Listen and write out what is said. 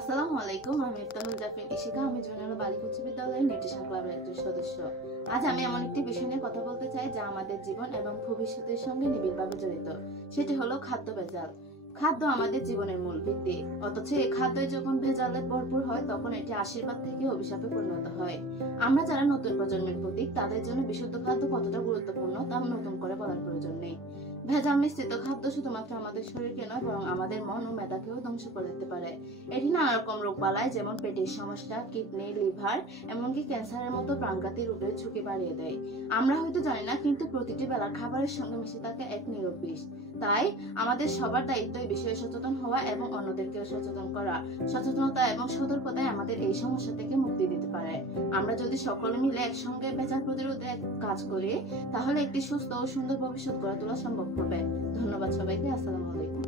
আসসালামু আলাইকুম, আমি ইফতাহুল জাফরিন ইশিকা। আমি জুনিয়র বালিকা উচ্চ বিদ্যালয়ের নিউট্রিশন ক্লাবের একজন সদস্য। আজ আমি এমন একটি বিষয় নিয়ে কথা বলতে চাই যা আমাদের জীবন এবং ভবিষ্যতের সঙ্গে নিবিড়ভাবে জড়িত। সেটি হলো খাদ্য ভেজাল। খাদ্য আমাদের জীবনের মূল ভিত্তি, অথচ এই খাদ্য যখন ভেজালে ভরপুর হয় তখন এটি আশীর্বাদ থেকে অভিশাপে পরিণত হয়। আমরা যারা নতুন প্রজন্মের প্রতীক, তাদের জন্য বিশুদ্ধ খাদ্য কতটা গুরুত্বপূর্ণ তা নতুন করে বলার প্রয়োজন নেই। ভেজাল মিশ্রিত খাদ্য শুধুমাত্র আমাদের শরীরকে নয়, বরং আমাদের মন ও মেধাকেও ধ্বংস করে দিতে পারে। এটি নানা রকম রোগ বালায়, যেমন পেটের সমস্যা, কিডনি, লিভার, এমনকি ক্যান্সারের মতো প্রাণঘাতী রোগের ঝুঁকি বাড়িয়ে দেয়। আমরা হয়তো জানি না, কিন্তু প্রতিটি বেলার খাবারের সঙ্গে মিশে থাকে এক নীরব বিষ। তাই আমাদের সবার দায়িত্ব এই বিষয়ে সচেতন হওয়া এবং অন্যদেরকেও সচেতন করা। সচেতনতা এবং সতর্কতায় আমাদের এই সমস্যা থেকে মুক্তি দিতে পারে। আমরা যদি সকলে মিলে একসঙ্গে ভেজাল প্রতিরোধে কাজ করি, তাহলে একটি সুস্থ ও সুন্দর ভবিষ্যৎ গড়ে তোলা সম্ভব হবে। ধন্যবাদ সবাইকে। আসসালামু আলাইকুম।